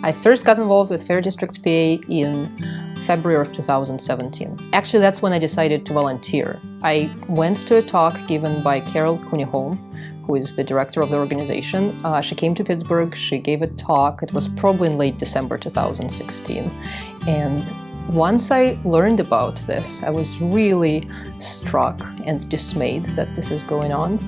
I first got involved with Fair Districts PA in February of 2017. Actually, that's when I decided to volunteer. I went to a talk given by Carol Kuniholm, who is the director of the organization. She came to Pittsburgh, she gave a talk. It was probably in late December 2016. And once I learned about this, I was really struck and dismayed that this is going on.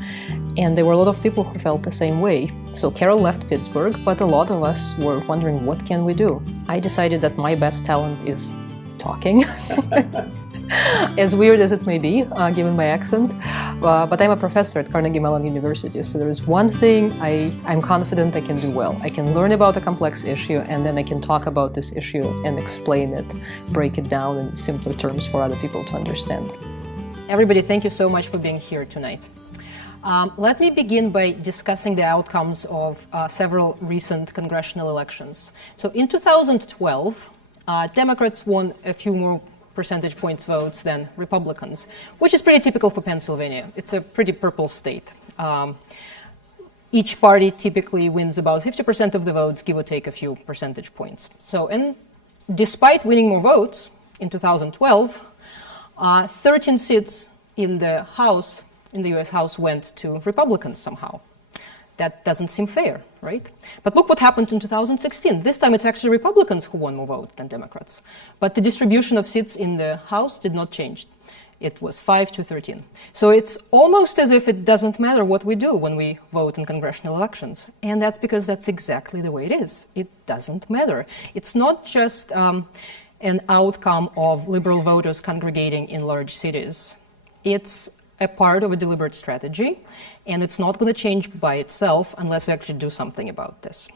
And there were a lot of people who felt the same way. So Carol left Pittsburgh, but a lot of us were wondering, what can we do? I decided that my best talent is talking. As weird as it may be, given my accent. But I'm a professor at Carnegie Mellon University, so there is one thing I'm confident I can do well. I can learn about a complex issue, and then I can talk about this issue and explain it, break it down in simpler terms for other people to understand. Everybody, thank you so much for being here tonight. Let me begin by discussing the outcomes of several recent congressional elections. So in 2012, Democrats won a few more percentage points votes than Republicans, which is pretty typical for Pennsylvania. It's a pretty purple state. Each party typically wins about 50% of the votes, give or take a few percentage points. So, and despite winning more votes in 2012, 13 seats in the House, in the US House, went to Republicans somehow. That doesn't seem fair, right? But look what happened in 2016. This time it's actually Republicans who won more votes than Democrats. But the distribution of seats in the House did not change. It was 5 to 13. So it's almost as if it doesn't matter what we do when we vote in congressional elections. And that's because that's exactly the way it is. It doesn't matter. It's not just an outcome of liberal voters congregating in large cities. It's a part of a deliberate strategy, and it's not going to change by itself unless we actually do something about this.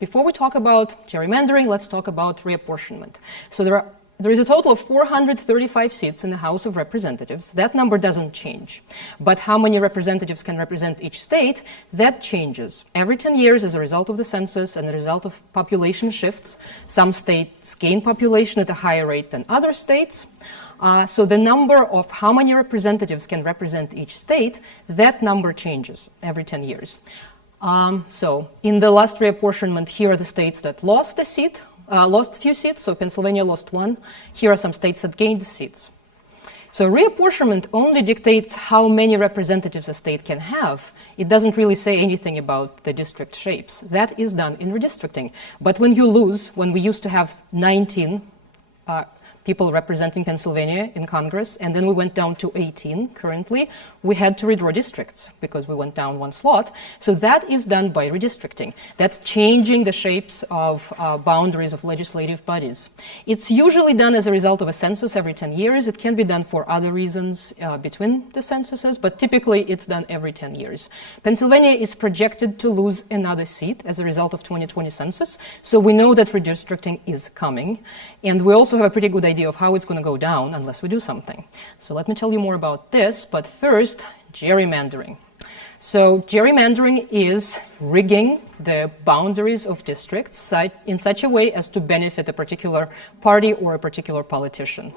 Before we talk about gerrymandering, let's talk about reapportionment. So there is a total of 435 seats in the House of Representatives. That number doesn't change. But how many representatives can represent each state, that changes. Every 10 years, as a result of the census and the result of population shifts, some states gain population at a higher rate than other states. So the number of how many representatives can represent each state, that number changes every 10 years. So in the last reapportionment, here are the states that lost a seat, lost a few seats. So Pennsylvania lost one. Here are some states that gained seats. So reapportionment only dictates how many representatives a state can have. It doesn't really say anything about the district shapes. That is done in redistricting. But when you lose, when we used to have 19 people representing Pennsylvania in Congress, and then we went down to 18 currently, we had to redraw districts because we went down one slot. So that is done by redistricting. That's changing the shapes of boundaries of legislative bodies. It's usually done as a result of a census every 10 years. It can be done for other reasons between the censuses, but typically it's done every 10 years. Pennsylvania is projected to lose another seat as a result of 2020 census, so we know that redistricting is coming. And we also have a pretty good idea of how it's going to go down unless we do something. So let me tell you more about this, but first, gerrymandering. So gerrymandering is rigging the boundaries of districts in such a way as to benefit a particular party or a particular politician.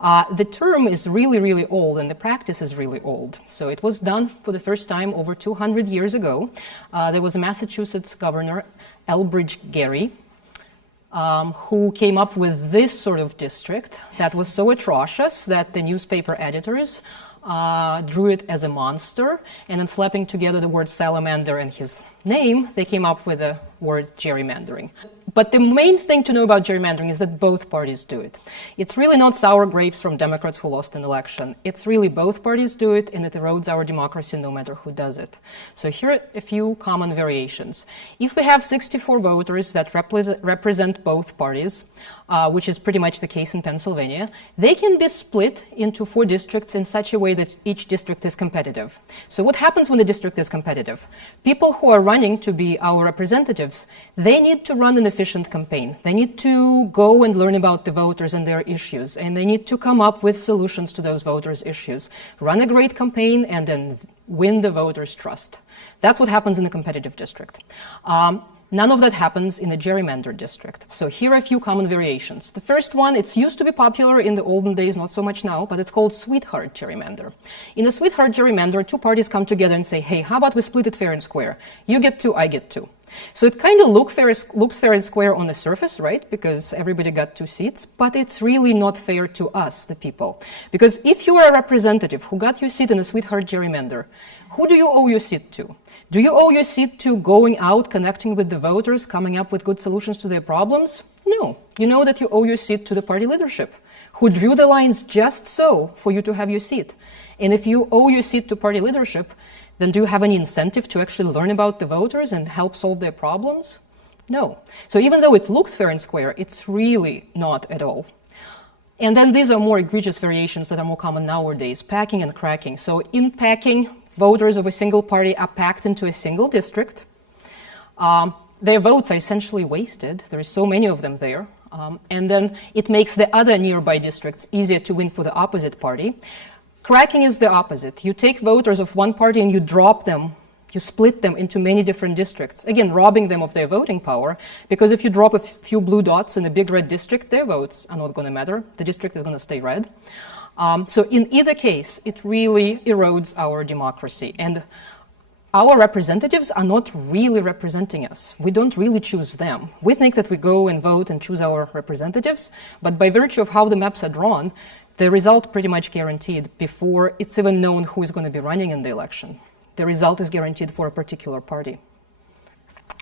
The term is really, really old, and the practice is really old. So it was done for the first time over 200 years ago. There was a Massachusetts governor, Elbridge Gerry, who came up with this sort of district that was so atrocious that the newspaper editors drew it as a monster, and then slapping together the word salamander and his name, they came up with the word gerrymandering. But the main thing to know about gerrymandering is that both parties do it. It's really not sour grapes from Democrats who lost an election. It's really both parties do it, and it erodes our democracy no matter who does it. So here are a few common variations. If we have 64 voters that represent both parties, which is pretty much the case in Pennsylvania, they can be split into 4 districts in such a way that each district is competitive. So what happens when the district is competitive? People who are running to be our representatives, they need to run an efficient campaign. They need to go and learn about the voters and their issues, and they need to come up with solutions to those voters' issues, run a great campaign, and then win the voters' trust. That's what happens in a competitive district. None of that happens in a gerrymandered district. So here are a few common variations. The first one, it's used to be popular in the olden days, not so much now, but it's called sweetheart gerrymander. In a sweetheart gerrymander, 2 parties come together and say, hey, how about we split it fair and square? You get 2, I get 2. So it kind of looks fair and square on the surface, right? Because everybody got 2 seats, but it's really not fair to us, the people. Because if you are a representative who got your seat in a sweetheart gerrymander, who do you owe your seat to? Do you owe your seat to going out, connecting with the voters, coming up with good solutions to their problems? No. You know that you owe your seat to the party leadership, who drew the lines just so for you to have your seat. And if you owe your seat to party leadership, then do you have any incentive to actually learn about the voters and help solve their problems? No. So even though it looks fair and square, it's really not at all. And then these are more egregious variations that are more common nowadays, packing and cracking. So in packing, voters of a single party are packed into a single district. Their votes are essentially wasted. There are so many of them there. And then it makes the other nearby districts easier to win for the opposite party. Cracking is the opposite. You take voters of one party and you drop them, you split them into many different districts, again, robbing them of their voting power, because if you drop a few blue dots in a big red district, their votes are not going to matter. The district is going to stay red. So in either case, it really erodes our democracy. And our representatives are not really representing us. We don't really choose them. We think that we go and vote and choose our representatives, but by virtue of how the maps are drawn, the result pretty much guaranteed before it's even known who is going to be running in the election. The result is guaranteed for a particular party.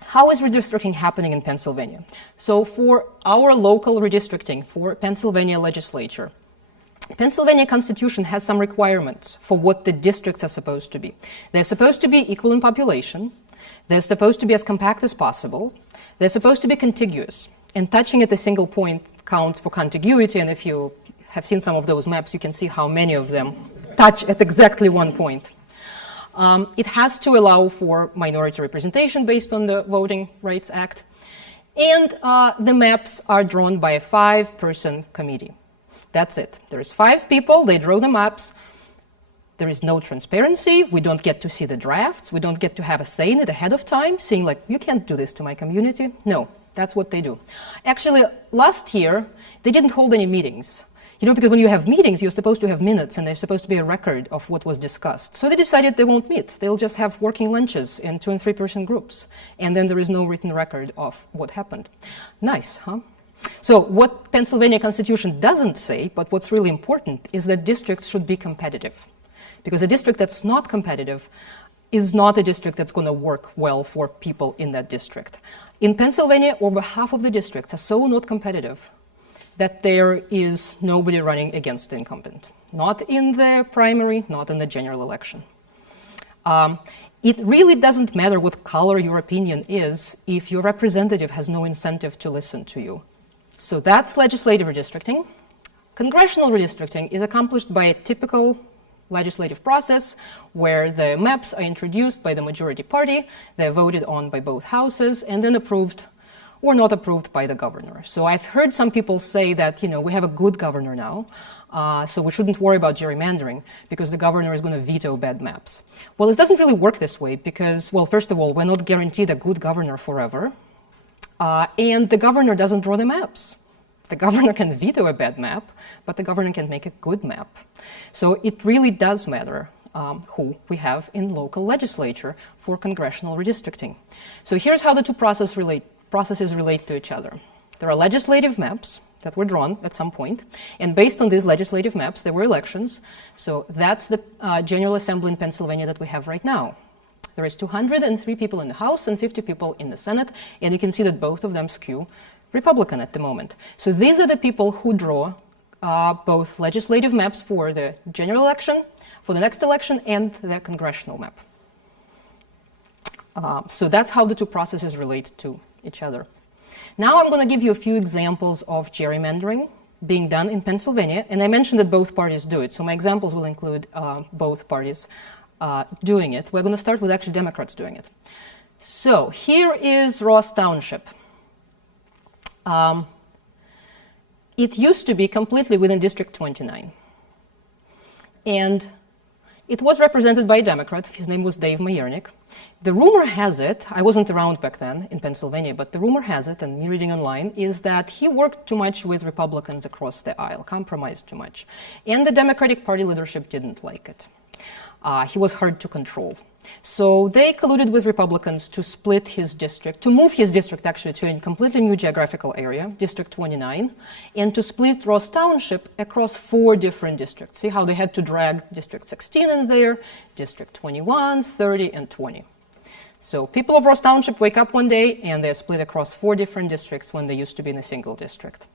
How is redistricting happening in Pennsylvania? So for our local redistricting for Pennsylvania legislature, Pennsylvania Constitution has some requirements for what the districts are supposed to be. They're supposed to be equal in population. They're supposed to be as compact as possible. They're supposed to be contiguous. And touching at a single point counts for contiguity, and if you have seen some of those maps, you can see how many of them touch at exactly one point. It has to allow for minority representation based on the Voting Rights Act. And the maps are drawn by a 5-person committee. That's it. There's 5 people, they draw the maps. There is no transparency. We don't get to see the drafts. We don't get to have a say in it ahead of time, saying like, you can't do this to my community. No, that's what they do. Actually, last year, they didn't hold any meetings. You know, because when you have meetings, you're supposed to have minutes, and there's supposed to be a record of what was discussed. So they decided they won't meet. They'll just have working lunches in 2- and 3-person groups. And then there is no written record of what happened. Nice, huh? So what Pennsylvania Constitution doesn't say, but what's really important, is that districts should be competitive. Because a district that's not competitive is not a district that's going to work well for people in that district. In Pennsylvania, over half of the districts are so not competitive that there is nobody running against the incumbent. Not in the primary, not in the general election. It really doesn't matter what color your opinion is if your representative has no incentive to listen to you. So that's legislative redistricting. Congressional redistricting is accomplished by a typical legislative process where the maps are introduced by the majority party, they're voted on by both houses, and then approved or not approved by the governor. So I've heard some people say that, you know, we have a good governor now, so we shouldn't worry about gerrymandering because the governor is going to veto bad maps. Well, it doesn't really work this way because, well, first of all, we're not guaranteed a good governor forever, and the governor doesn't draw the maps. The governor can veto a bad map, but the governor can make a good map. So it really does matter who we have in local legislature for congressional redistricting. So here's how the two processes relate to each other. There are legislative maps that were drawn at some point, and based on these legislative maps, there were elections. So that's the General Assembly in Pennsylvania that we have right now. There is 203 people in the House and 50 people in the Senate, and you can see that both of them skew Republican at the moment. So these are the people who draw both legislative maps for the general election, for the next election, and the congressional map. So that's how the two processes relate to each other. Now I'm going to give you a few examples of gerrymandering being done in Pennsylvania, and I mentioned that both parties do it, so my examples will include both parties doing it. We're going to start with actually Democrats doing it. So here is Ross Township. It used to be completely within District 29, and it was represented by a Democrat. His name was Dave Mayernik. The rumor has it, I wasn't around back then in Pennsylvania, but the rumor has it, and me reading online, is that he worked too much with Republicans across the aisle, compromised too much, and the Democratic Party leadership didn't like it. He was hard to control. So they colluded with Republicans to split his district, to move his district actually to a completely new geographical area, District 29, and to split Ross Township across 4 different districts. See how they had to drag District 16 in there, District 21, 30, and 20. So people of Ross Township wake up one day and they're split across 4 different districts when they used to be in a single district.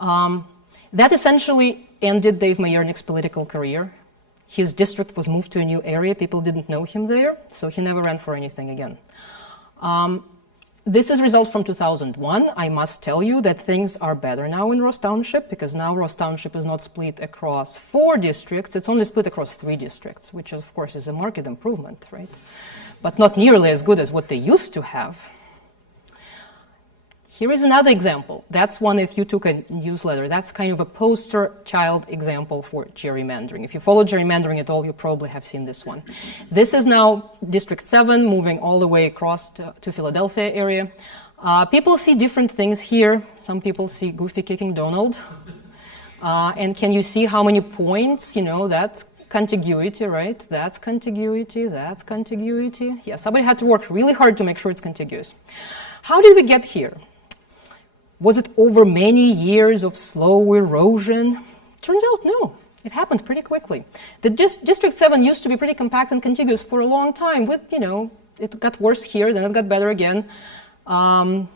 That essentially ended Dave Mayernick's political career. His district was moved to a new area. People didn't know him there, so he never ran for anything again. This is results from 2001. I must tell you that things are better now in Ross Township, because now Ross Township is not split across 4 districts. It's only split across 3 districts, which of course is a marked improvement, right? But not nearly as good as what they used to have. Here is another example. That's one if you took a newsletter. That's kind of a poster child example for gerrymandering. If you follow gerrymandering at all, you probably have seen this one. This is now District 7, moving all the way across to Philadelphia area. People see different things here. Some people see Goofy kicking Donald. And can you see how many points? You know, that's contiguity, right? That's contiguity, that's contiguity. Yeah, somebody had to work really hard to make sure it's contiguous. How did we get here? Was it over many years of slow erosion? Turns out, no. It happened pretty quickly. The District 7 used to be pretty compact and contiguous for a long time with, you know, it got worse here, then it got better again.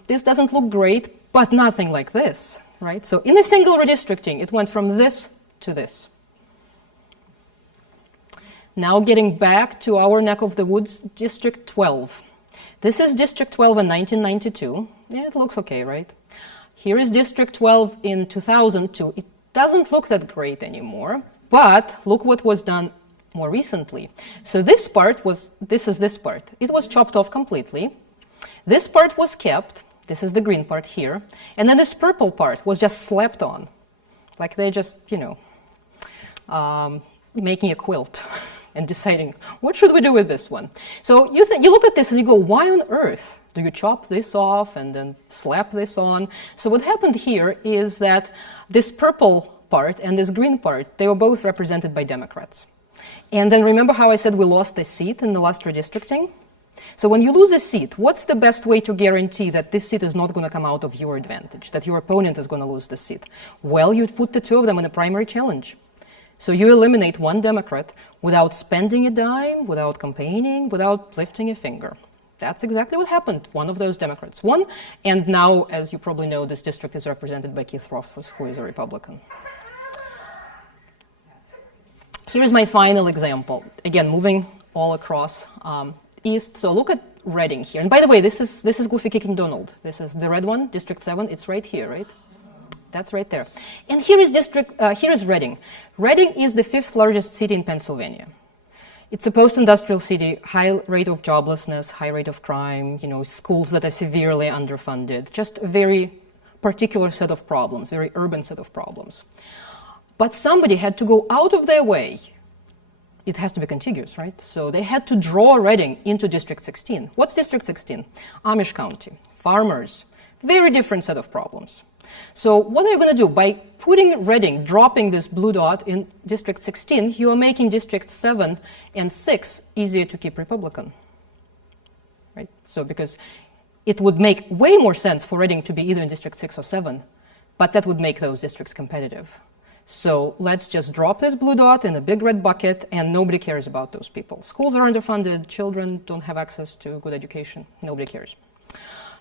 This doesn't look great, but nothing like this, right? So in a single redistricting, it went from this to this. Now getting back to our neck of the woods, District 12. This is District 12 in 1992. Yeah, it looks okay, right? Here is District 12 in 2002. It doesn't look that great anymore, but look what was done more recently. So this part was, this is this part. It was chopped off completely. This part was kept. This is the green part here. And then this purple part was just slapped on. Like they just, you know, making a quilt and deciding, what should we do with this one? So you look at this and you go, why on earth do you chop this off and then slap this on? So what happened here is that this purple part and this green part, they were both represented by Democrats. And then remember how I said we lost a seat in the last redistricting? So when you lose a seat, what's the best way to guarantee that this seat is not going to come out of your advantage, that your opponent is going to lose the seat? Well, you put the 2 of them in a primary challenge. So you eliminate one Democrat without spending a dime, without campaigning, without lifting a finger. That's exactly what happened. One of those Democrats won, and now, as you probably know, this district is represented by Keith Rothfuss, who is a Republican. Here's my final example. Again, moving all across east. So look at Reading here. And by the way, this is Goofy kicking Donald. This is the red one, District 7. It's right here, right? That's right there. And here is Reading. Reading is the 5th largest city in Pennsylvania. It's a post-industrial city, high rate of joblessness, high rate of crime, you know, schools that are severely underfunded, just a very particular set of problems, very urban set of problems. But somebody had to go out of their way. It has to be contiguous, right? So they had to draw Reading into District 16. What's District 16? Amish County, farmers, very different set of problems. So what are you going to do? By putting Reading, dropping this blue dot in District 16, you are making District 7 and 6 easier to keep Republican. Right? So because it would make way more sense for Reading to be either in District 6 or 7, but that would make those districts competitive. So let's just drop this blue dot in a big red bucket, and nobody cares about those people. Schools are underfunded, children don't have access to good education, nobody cares.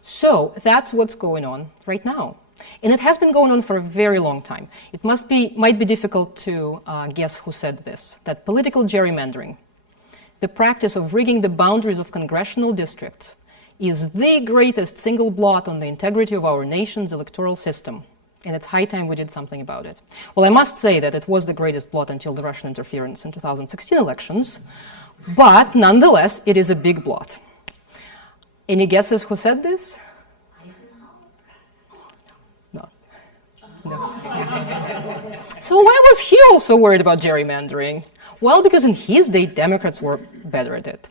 So that's what's going on right now. And it has been going on for a very long time. It might be difficult to guess who said this, that political gerrymandering, the practice of rigging the boundaries of congressional districts, is the greatest single blot on the integrity of our nation's electoral system. And it's high time we did something about it. Well, I must say that it was the greatest blot until the Russian interference in 2016 elections, but nonetheless, it is a big blot. Any guesses who said this? No. So why was he also worried about gerrymandering? Well, because in his day, Democrats were better at it.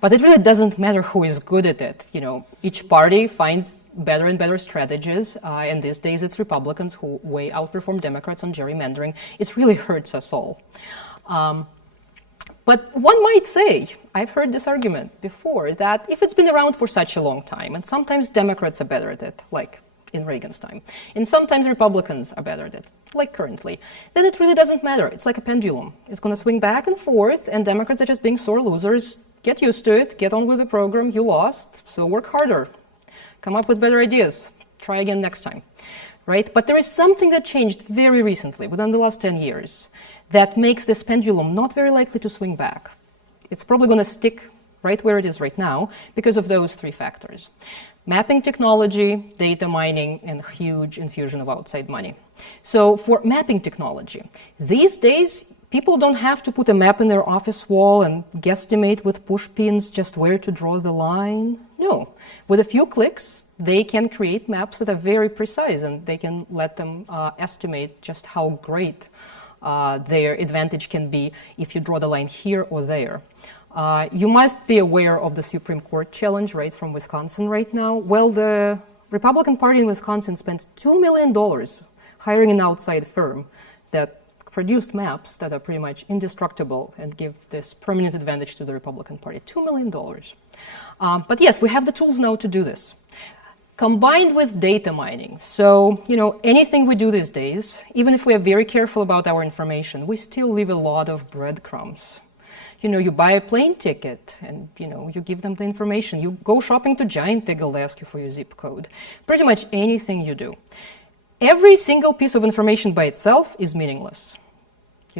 But it really doesn't matter who is good at it. You know, each party finds better and better strategies, and these days it's Republicans who way outperform Democrats on gerrymandering. It really hurts us all. But one might say, I've heard this argument before, that if it's been around for such a long time, and sometimes Democrats are better at it, like in Reagan's time, and sometimes Republicans are better at it, like currently, then it really doesn't matter. It's like a pendulum. It's going to swing back and forth, and Democrats are just being sore losers. Get used to it. Get on with the program. You lost, so work harder. Come up with better ideas. Try again next time. Right? But there is something that changed very recently, within the last 10 years, that makes this pendulum not very likely to swing back. It's probably going to stick right where it is right now because of those three factors. Mapping technology, data mining, and huge infusion of outside money. So for mapping technology, these days, people don't have to put a map in their office wall and guesstimate with push pins just where to draw the line. No. With a few clicks, they can create maps that are very precise, and they can let them estimate just how great their advantage can be if you draw the line here or there. You must be aware of the Supreme Court challenge, right, from Wisconsin right now. Well, the Republican Party in Wisconsin spent $2 million hiring an outside firm that produced maps that are pretty much indestructible and give this permanent advantage to the Republican Party. $2 million. But yes, we have the tools now to do this. Combined with data mining. So, anything we do these days, even if we are very careful about our information, we still leave a lot of breadcrumbs. You buy a plane ticket and, you give them the information. You go shopping to Giant Eagle, they ask you for your zip code. Pretty much anything you do. Every single piece of information by itself is meaningless.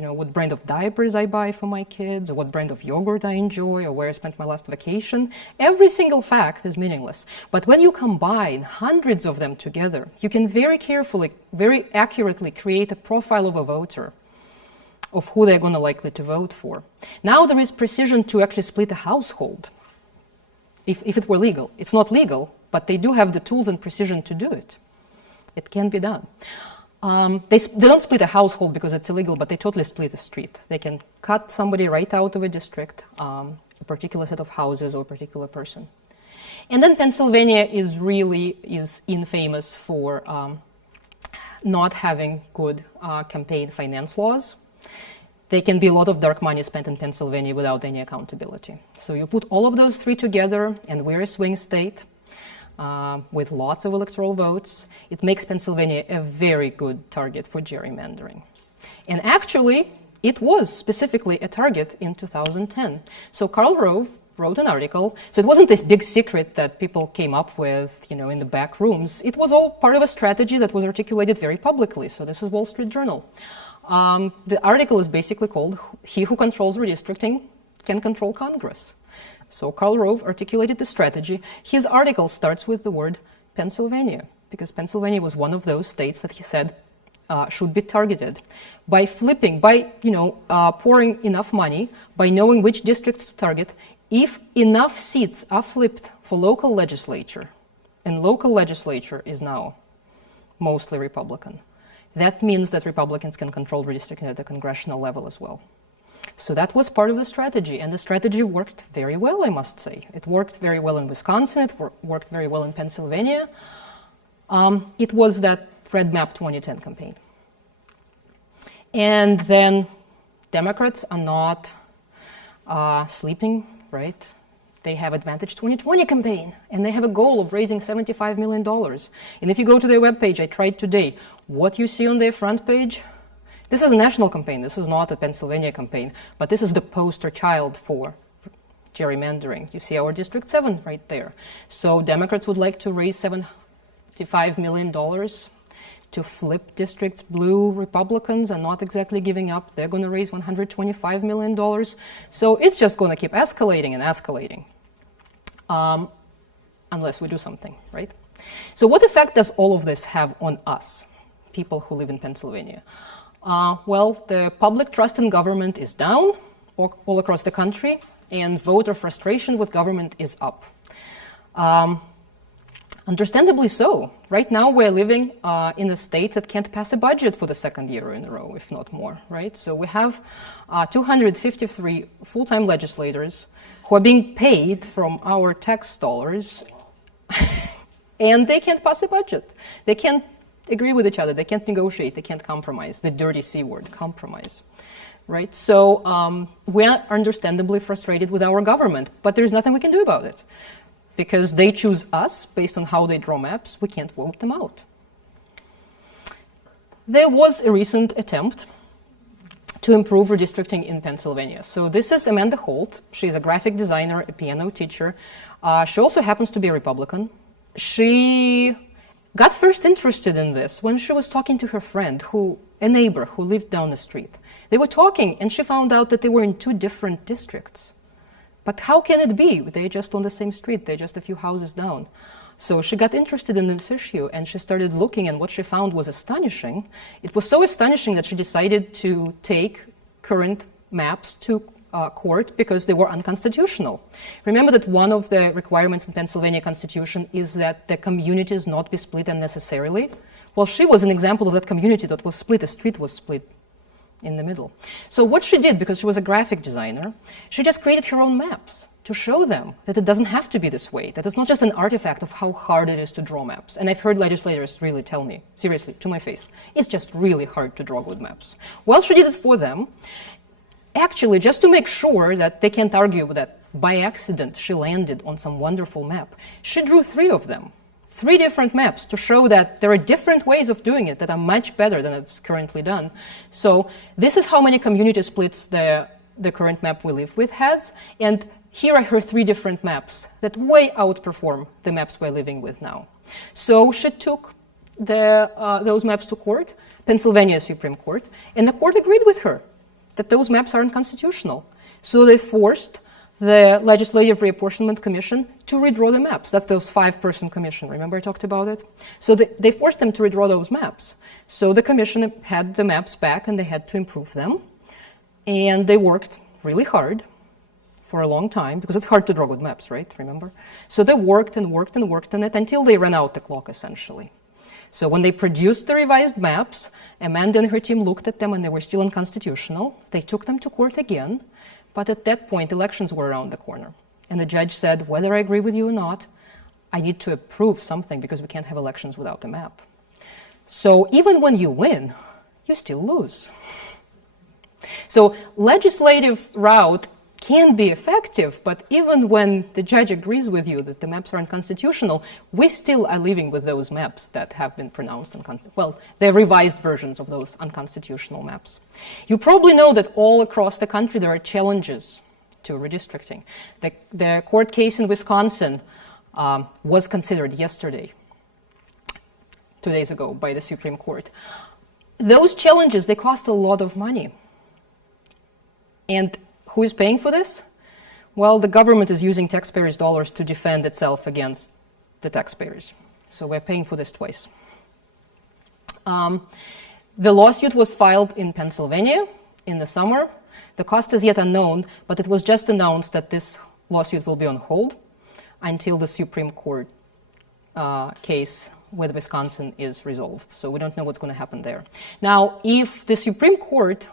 What brand of diapers I buy for my kids, or what brand of yogurt I enjoy, or where I spent my last vacation. Every single fact is meaningless. But when you combine hundreds of them together, you can very carefully, very accurately create a profile of a voter, of who they're going to likely to vote for. Now there is precision to actually split a household, if it were legal. It's not legal, but they do have the tools and precision to do it. It can be done. They don't split a household because it's illegal, but they totally split a street. They can cut somebody right out of a district, a particular set of houses or a particular person. And then Pennsylvania is infamous for not having good campaign finance laws. There can be a lot of dark money spent in Pennsylvania without any accountability. So you put all of those three together, and we're a swing state. With lots of electoral votes, it makes Pennsylvania a very good target for gerrymandering. And actually, it was specifically a target in 2010. So Karl Rove wrote an article. So it wasn't this big secret that people came up with, in the back rooms. It was all part of a strategy that was articulated very publicly. So this is Wall Street Journal. The article is basically called "He Who Controls Redistricting Can Control Congress." So Karl Rove articulated the strategy. His article starts with the word Pennsylvania, because Pennsylvania was one of those states that he said should be targeted. By flipping, by pouring enough money, by knowing which districts to target, if enough seats are flipped for local legislature, and local legislature is now mostly Republican, that means that Republicans can control redistricting at the congressional level as well. So that was part of the strategy, and the strategy worked very well, I must say. It worked very well in Wisconsin, it worked very well in Pennsylvania. It was that Red Map 2010 campaign. And then Democrats are not sleeping, right? They have Advantage 2020 campaign, and they have a goal of raising $75 million. And if you go to their webpage, I tried today, what you see on their front page, this is a national campaign, this is not a Pennsylvania campaign, but this is the poster child for gerrymandering. You see our District 7 right there. So Democrats would like to raise $75 million to flip districts blue. Republicans are not exactly giving up. They're going to raise $125 million. So it's just going to keep escalating and escalating, unless we do something, right? So what effect does all of this have on us, people who live in Pennsylvania? Well, the public trust in government is down all across the country, and voter frustration with government is up. Understandably so. Right now we're living in a state that can't pass a budget for the second year in a row, if not more, right? So we have 253 full-time legislators who are being paid from our tax dollars, and they can't pass a budget. They can't agree with each other. They can't negotiate. They can't compromise. The dirty C word, compromise. right? So we are understandably frustrated with our government, but there's nothing we can do about it. Because they choose us based on how they draw maps, we can't vote them out. There was a recent attempt to improve redistricting in Pennsylvania. So this is Amanda Holt. She's a graphic designer, a piano teacher. She also happens to be a Republican. She got first interested in this when she was talking to her friend, a neighbor who lived down the street. They were talking, and she found out that they were in 2 different districts. But how can it be? They're just on the same street. They're just a few houses down. So she got interested in this issue, and she started looking, and what she found was astonishing. It was so astonishing that she decided to take current maps to court because they were unconstitutional. Remember that one of the requirements in Pennsylvania Constitution is that the communities not be split unnecessarily. Well, she was an example of that community that was split. A street was split in the middle. So what she did, because she was a graphic designer, she just created her own maps to show them that it doesn't have to be this way, that it's not just an artifact of how hard it is to draw maps. And I've heard legislators really tell me, seriously, to my face, it's just really hard to draw good maps. Well, she did it for them, actually, just to make sure that they can't argue that by accident she landed on some wonderful map. She drew 3 of them. 3 different maps to show that there are different ways of doing it that are much better than it's currently done. So this is how many community splits the current map we live with has. And here are her 3 different maps that way outperform the maps we're living with now. So she took those maps to court, Pennsylvania Supreme Court, and the court agreed with her that those maps are unconstitutional. So they forced the Legislative Reapportionment Commission to redraw the maps. That's those 5-person commission. Remember I talked about it? So they forced them to redraw those maps. So the commission had the maps back, and they had to improve them. And they worked really hard for a long time, because it's hard to draw good maps, right? Remember? So they worked and worked and worked on it until they ran out the clock, essentially. So when they produced the revised maps, Amanda and her team looked at them, and they were still unconstitutional. They took them to court again. But at that point, elections were around the corner. And the judge said, whether I agree with you or not, I need to approve something because we can't have elections without a map. So even when you win, you still lose. So legislative route can be effective, but even when the judge agrees with you that the maps are unconstitutional, we still are living with those maps that have been pronounced unconstitutional. Well, they're revised versions of those unconstitutional maps. You probably know that all across the country there are challenges to redistricting. The court case in Wisconsin was considered yesterday, 2 days ago, by the Supreme Court. Those challenges, they cost a lot of money. And who is paying for this? Well, the government is using taxpayers' dollars to defend itself against the taxpayers. So we're paying for this twice. The lawsuit was filed in Pennsylvania in the summer. The cost is yet unknown, but it was just announced that this lawsuit will be on hold until the Supreme Court case with Wisconsin is resolved. So we don't know what's going to happen there. Now, if the Supreme Court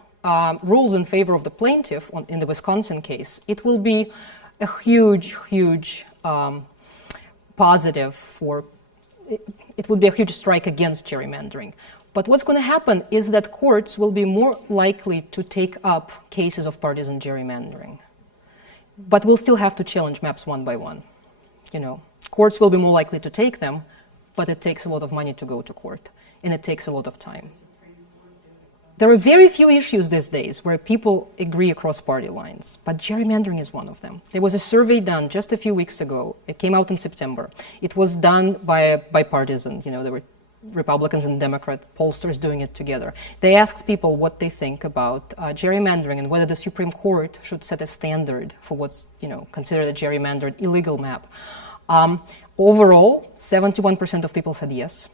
rules in favor of the plaintiff in the Wisconsin case, it will be a huge, huge positive it would be a huge strike against gerrymandering. But what's going to happen is that courts will be more likely to take up cases of partisan gerrymandering. But we'll still have to challenge maps one by one. Courts will be more likely to take them, but it takes a lot of money to go to court, and it takes a lot of time. There are very few issues these days where people agree across party lines, but gerrymandering is one of them. There was a survey done just a few weeks ago. It came out in September. It was done by a bipartisan, there were Republicans and Democrat pollsters doing it together. They asked people what they think about gerrymandering and whether the Supreme Court should set a standard for what's, considered a gerrymandered illegal map. Overall, 71% of people said yes.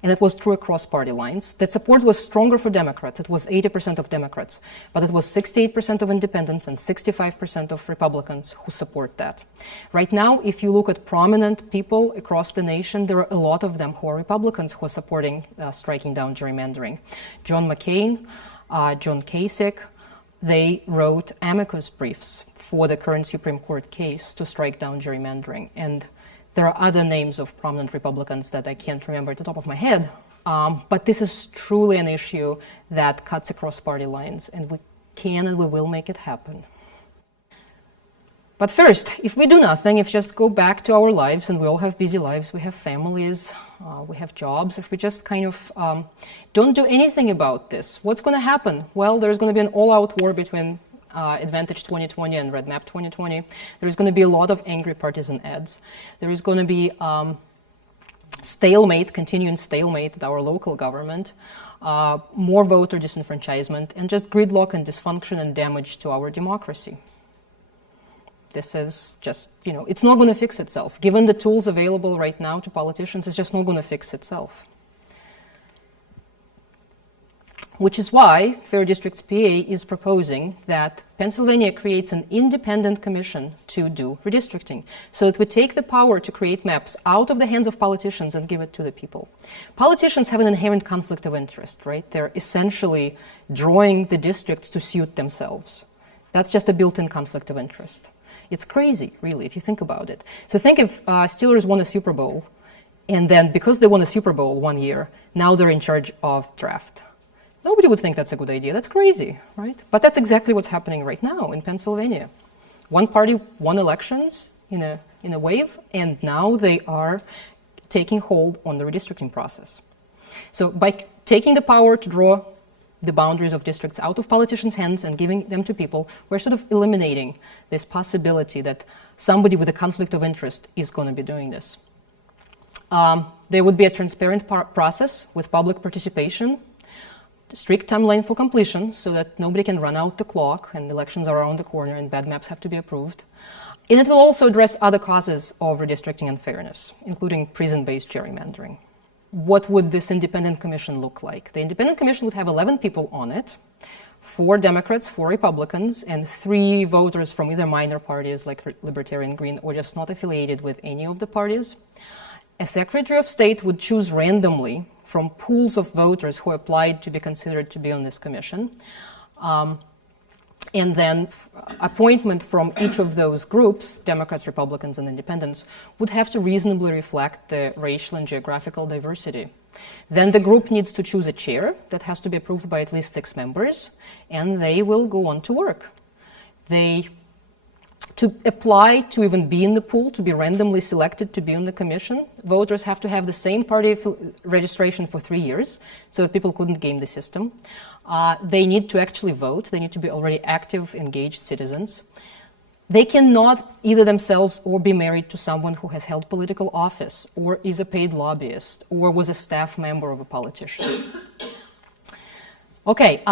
And it was true across party lines. That support was stronger for Democrats. It was 80% of Democrats, but it was 68% of independents and 65% of Republicans who support that. Right now, if you look at prominent people across the nation, there are a lot of them who are Republicans who are supporting striking down gerrymandering. John McCain, John Kasich, they wrote amicus briefs for the current Supreme Court case to strike down gerrymandering. And there are other names of prominent Republicans that I can't remember at the top of my head, but this is truly an issue that cuts across party lines, and we can and we will make it happen. But first, if we do nothing, if we just go back to our lives, and we all have busy lives, we have families, we have jobs, if we just kind of don't do anything about this, what's going to happen? Well, there's going to be an all-out war between Advantage 2020 and Red Map 2020. There's going to be a lot of angry partisan ads. There is going to be stalemate, continuing stalemate at our local government, more voter disenfranchisement, and just gridlock and dysfunction and damage to our democracy. This is just, it's not going to fix itself. Given the tools available right now to politicians, it's just not going to fix itself. Which is why Fair Districts PA is proposing that Pennsylvania creates an independent commission to do redistricting, so that we take the power to create maps out of the hands of politicians and give it to the people. Politicians have an inherent conflict of interest, right? They're essentially drawing the districts to suit themselves. That's just a built-in conflict of interest. It's crazy, really, if you think about it. So think if Steelers won a Super Bowl, and then because they won a Super Bowl one year, now they're in charge of draft. Nobody would think that's a good idea. That's crazy, right? But that's exactly what's happening right now in Pennsylvania. One party won elections in a wave, and now they are taking hold on the redistricting process. So by taking the power to draw the boundaries of districts out of politicians' hands and giving them to people, we're sort of eliminating this possibility that somebody with a conflict of interest is going to be doing this. There would be a transparent process with public participation, strict timeline for completion so that nobody can run out the clock and elections are around the corner and bad maps have to be approved. And it will also address other causes of redistricting unfairness, including prison-based gerrymandering. What would this independent commission look like? The independent commission would have 11 people on it, 4 Democrats, 4 Republicans, and 3 voters from either minor parties like Libertarian, Green, or just not affiliated with any of the parties. A Secretary of State would choose randomly from pools of voters who applied to be considered to be on this commission. And then appointment from each of those groups, Democrats, Republicans, and Independents, would have to reasonably reflect the racial and geographical diversity. Then the group needs to choose a chair that has to be approved by at least 6 members, and they will go on to work. To apply to even be in the pool, to be randomly selected to be on the commission, voters have to have the same party registration for 3 years so that people couldn't game the system. They need to actually vote. They need to be already active, engaged citizens. They cannot either themselves or be married to someone who has held political office or is a paid lobbyist or was a staff member of a politician. Okay,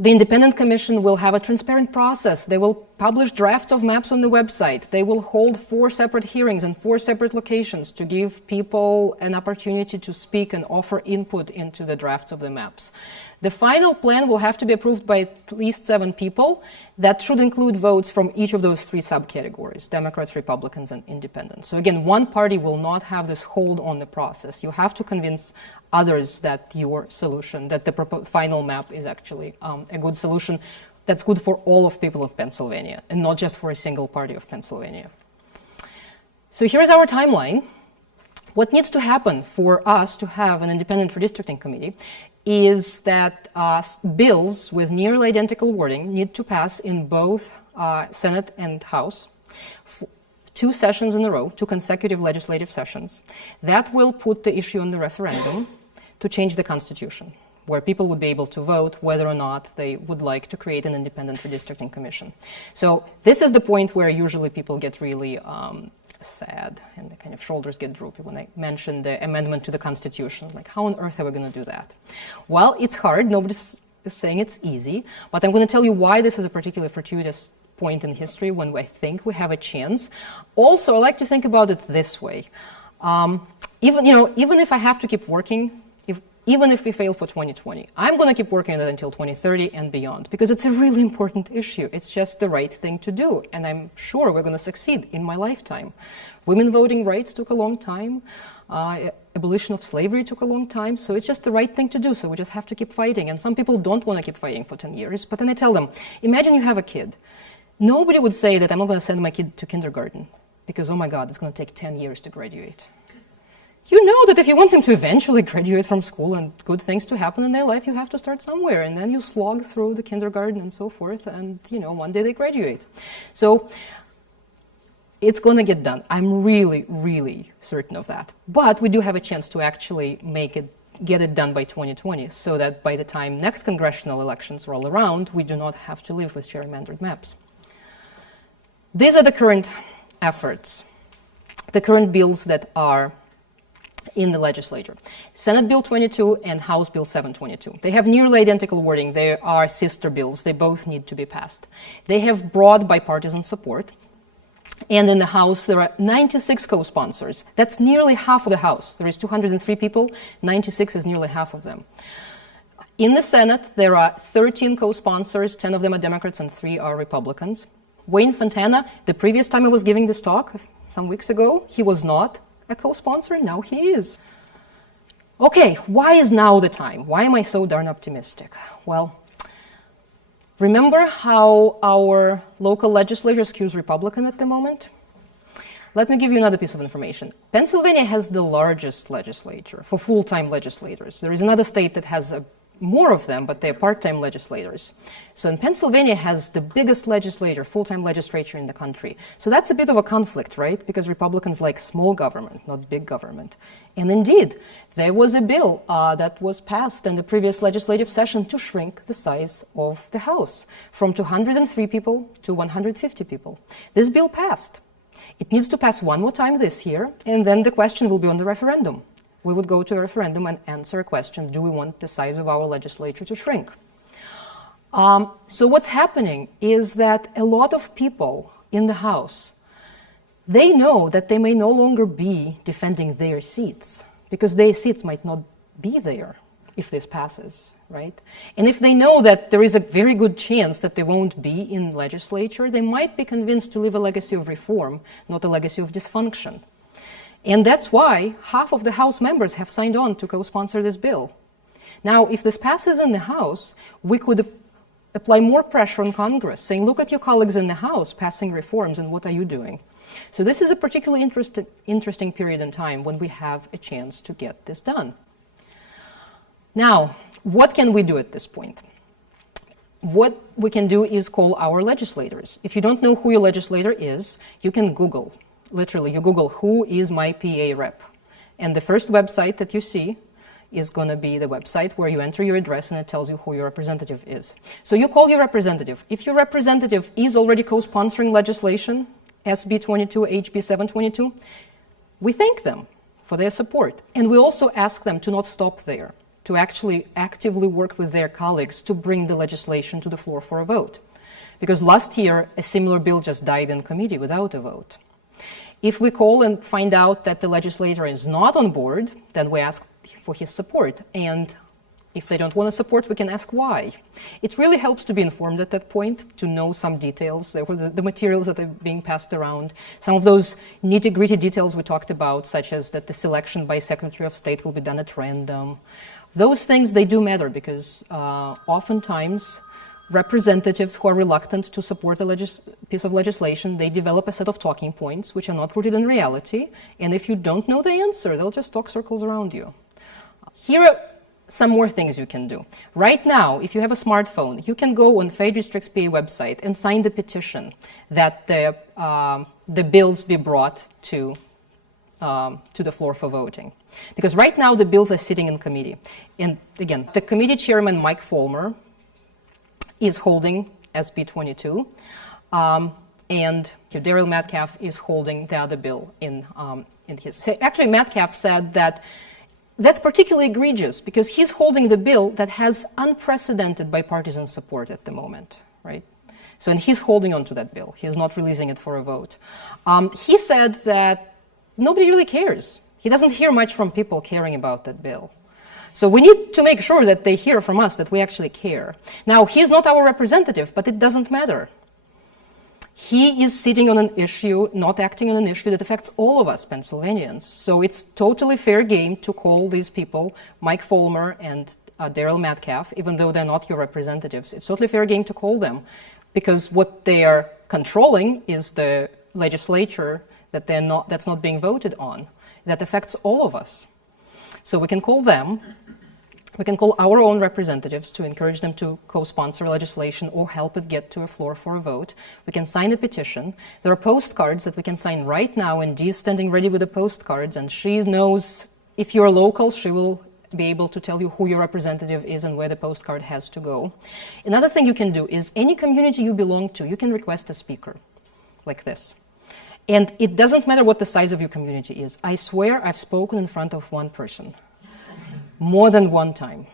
the Independent Commission will have a transparent process. They will publish drafts of maps on the website. They will hold 4 separate hearings in 4 separate locations to give people an opportunity to speak and offer input into the drafts of the maps. The final plan will have to be approved by at least 7 people. That should include votes from each of those 3 subcategories, Democrats, Republicans, and Independents. So again, one party will not have this hold on the process. You have to convince others that your solution, that the final map is actually a good solution that's good for all of people of Pennsylvania and not just for a single party of Pennsylvania. So here's our timeline. What needs to happen for us to have an independent redistricting committee is that bills with nearly identical wording need to pass in both Senate and House, 2 sessions in a row, 2 consecutive legislative sessions. That will put the issue on the referendum to change the Constitution, where people would be able to vote whether or not they would like to create an independent redistricting commission. So this is the point where usually people get really sad and the kind of shoulders get droopy when I mention the amendment to the Constitution. Like, how on earth are we going to do that? Well, it's hard. Nobody is saying it's easy. But I'm going to tell you why this is a particularly fortuitous point in history when I think we have a chance. Also, I like to think about it this way. Even if I have to keep working, even if we fail for 2020, I'm going to keep working on it until 2030 and beyond, because it's a really important issue. It's just the right thing to do, and I'm sure we're going to succeed in my lifetime. Women voting rights took a long time. Abolition of slavery took a long time, so it's just the right thing to do, so we just have to keep fighting. And some people don't want to keep fighting for 10 years, but then I tell them, imagine you have a kid. Nobody would say that I'm not going to send my kid to kindergarten, because, oh my God, it's going to take 10 years to graduate. You know that that if you want them to eventually graduate from school and good things to happen in their life, you have to start somewhere, and then you slog through the kindergarten and so forth, and one day they graduate. So it's going to get done. I'm really, really certain of that. But we do have a chance to actually get it done by 2020, so that by the time next congressional elections roll around, we do not have to live with gerrymandered maps. These are the current efforts, the current bills that are in the legislature. Senate Bill 22 and House Bill 722. They have nearly identical wording. They are sister bills. They both need to be passed. They have broad bipartisan support. And in the House, there are 96 co-sponsors. That's nearly half of the House. There is 203 people. 96 is nearly half of them. In the Senate, there are 13 co-sponsors. 10 of them are Democrats and 3 are Republicans. Wayne Fontana, the previous time I was giving this talk, some weeks ago, he was not a co-sponsor. Now he is. Okay, why is now the time? Why am I so darn optimistic? Well, remember how our local legislature skews Republican at the moment? Let me give you another piece of information. Pennsylvania has the largest legislature for full-time legislators. There is another state that has more of them, but they're part-time legislators. So in Pennsylvania has the biggest legislature, full-time legislature in the country. So that's a bit of a conflict, right? Because Republicans like small government, not big government. And indeed, there was a bill that was passed in the previous legislative session to shrink the size of the House from 203 people to 150 people. This bill passed. It needs to pass one more time this year, and then the question will be on the referendum. We would go to a referendum and answer a question: do we want the size of our legislature to shrink? So what's happening is that a lot of people in the House, they know that they may no longer be defending their seats, because their seats might not be there if this passes, right? And if they know that there is a very good chance that they won't be in legislature, they might be convinced to leave a legacy of reform, not a legacy of dysfunction. And that's why half of the House members have signed on to co-sponsor this bill. Now, if this passes in the House, we could apply more pressure on Congress, saying, look at your colleagues in the House passing reforms, and what are you doing? So this is a particularly interesting period in time when we have a chance to get this done. Now, what can we do at this point? What we can do is call our legislators. If you don't know who your legislator is, you can Google. Literally, you Google, who is my PA rep? And the first website that you see is going to be the website where you enter your address and it tells you who your representative is. So you call your representative. If your representative is already co-sponsoring legislation, SB 22, HB 722, we thank them for their support. And we also ask them to not stop there, to actually actively work with their colleagues to bring the legislation to the floor for a vote. Because last year, a similar bill just died in committee without a vote. If we call and find out that the legislator is not on board, then we ask for his support. And if they don't want to support, we can ask why. It really helps to be informed at that point, to know some details, the materials that are being passed around, some of those nitty-gritty details we talked about, such as that the selection by Secretary of State will be done at random. Those things, they do matter, because oftentimes representatives who are reluctant to support a piece of legislation, they develop a set of talking points which are not rooted in reality, and if you don't know the answer, they'll just talk circles around you. Here are some more things you can do. Right now, if you have a smartphone, you can go on Fade Restricts PA website and sign the petition that the bills be brought to the floor for voting. Because right now the bills are sitting in committee. And again, the committee chairman, Mike Folmer, is holding SB 22, and Daryl Metcalf is holding the other bill in his. Actually, Metcalf said that that's particularly egregious because he's holding the bill that has unprecedented bipartisan support at the moment, right? So, and he's holding on to that bill. He is not releasing it for a vote. He said that nobody really cares. He doesn't hear much from people caring about that bill. So we need to make sure that they hear from us that we actually care. Now, he's not our representative, but it doesn't matter. He is sitting on an issue, not acting on an issue that affects all of us Pennsylvanians. So it's totally fair game to call these people, Mike Folmer and Daryl Metcalf, even though they're not your representatives. It's totally fair game to call them, because what they are controlling is the legislature that's not being voted on. That affects all of us. So we can call them. We can call our own representatives to encourage them to co-sponsor legislation or help it get to a floor for a vote. We can sign a petition. There are postcards that we can sign right now, and Dee is standing ready with the postcards, and she knows if you're local, she will be able to tell you who your representative is and where the postcard has to go. Another thing you can do is any community you belong to, you can request a speaker like this. And it doesn't matter what the size of your community is. I swear I've spoken in front of one person. More than one time.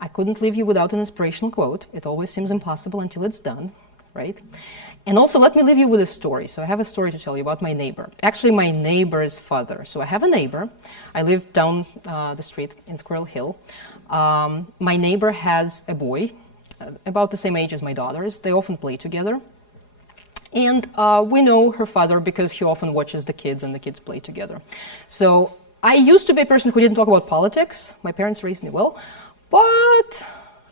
I couldn't leave you without an inspirational quote. It always seems impossible until it's done, right? And also, let me leave you with a story. So I have a story to tell you about my neighbor. Actually, my neighbor's father. So I have a neighbor. I live down the street in Squirrel Hill. My neighbor has a boy about the same age as my daughters. They often play together. And we know her father because he often watches the kids and the kids play together. So I used to be a person who didn't talk about politics. My parents raised me well, but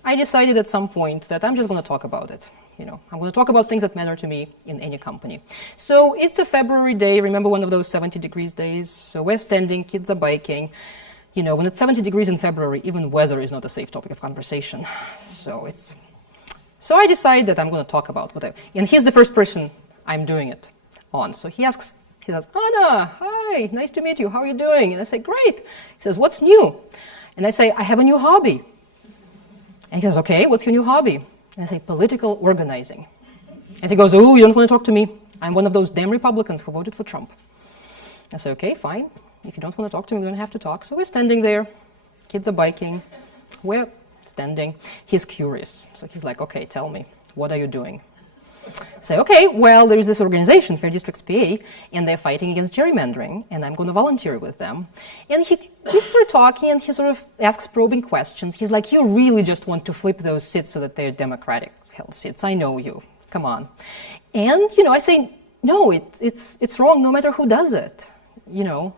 I decided at some point that I'm just going to talk about it. You know, I'm going to talk about things that matter to me in any company. So it's a February day. Remember one of those 70 degrees days? So we're standing, kids are biking. You know, when it's 70 degrees in February, even weather is not a safe topic of conversation. So I decide that I'm going to talk about whatever. And he's the first person I'm doing it on. So he says, Anna, hi, nice to meet you. How are you doing? And I say, great. He says, what's new? And I say, I have a new hobby. And he says, okay, what's your new hobby? And I say, political organizing. And he goes, oh, you don't want to talk to me? I'm one of those damn Republicans who voted for Trump. I say, okay, fine. If you don't want to talk to me, we don't have to talk. So we're standing there. Kids are biking. We're standing. He's curious. So he's like, okay, tell me, what are you doing? Say, okay, well, there is this organization, Fair Districts PA, and they're fighting against gerrymandering, and I'm going to volunteer with them. And we start talking, and he sort of asks probing questions. He's like, you really just want to flip those seats so that they're Democratic held seats. I know you. Come on. And, you know, I say, no, it's wrong no matter who does it. You know,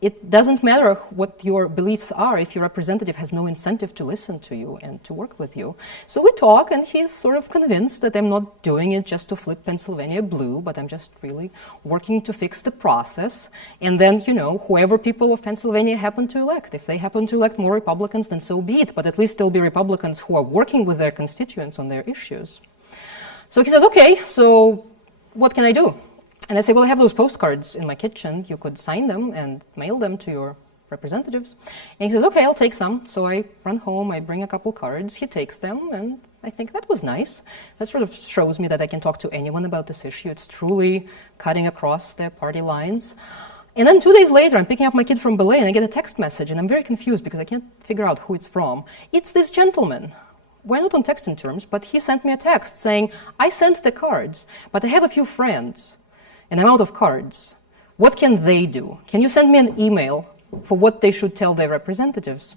it doesn't matter what your beliefs are if your representative has no incentive to listen to you and to work with you. So we talk, and he's sort of convinced that I'm not doing it just to flip Pennsylvania blue, but I'm just really working to fix the process. And then, you know, whoever people of Pennsylvania happen to elect, if they happen to elect more Republicans, then so be it. But at least there'll be Republicans who are working with their constituents on their issues. So he says, okay, so what can I do? And I say, well, I have those postcards in my kitchen. You could sign them and mail them to your representatives. And he says, okay, I'll take some. So I run home, I bring a couple cards, he takes them, and I think that was nice. That sort of shows me that I can talk to anyone about this issue. It's truly cutting across their party lines. And then 2 days later, I'm picking up my kid from ballet, and I get a text message, and I'm very confused because I can't figure out who it's from. It's this gentleman. We're not on texting terms, but he sent me a text saying, I sent the cards, but I have a few friends, and I'm out of cards. What can they do? Can you send me an email for what they should tell their representatives?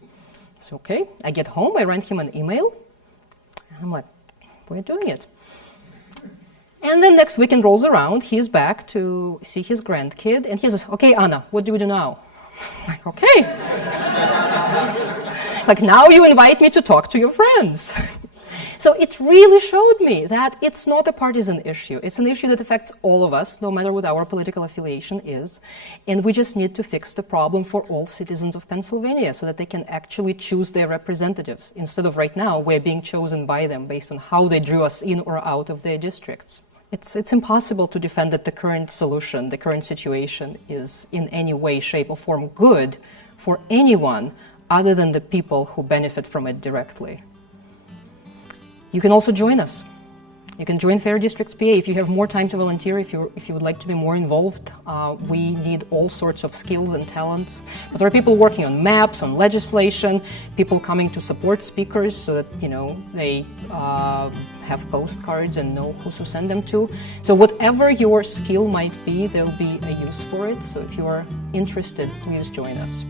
So, okay, I get home, I write him an email, and I'm like, we're doing it. And then next weekend rolls around, he's back to see his grandkid, and he says, okay, Anna, what do we do now? I'm like, okay. Like, now you invite me to talk to your friends. So it really showed me that it's not a partisan issue. It's an issue that affects all of us, no matter what our political affiliation is. And we just need to fix the problem for all citizens of Pennsylvania so that they can actually choose their representatives. Instead of right now, we're being chosen by them based on how they drew us in or out of their districts. It's impossible to defend that the current solution, the current situation is in any way, shape, or form good for anyone other than the people who benefit from it directly. You can also join us. You can join Fair Districts PA if you have more time to volunteer, if you would like to be more involved. We need all sorts of skills and talents. But there are people working on maps, on legislation, people coming to support speakers so that, you know, they have postcards and know who to send them to. So whatever your skill might be, there'll be a use for it. So if you are interested, please join us.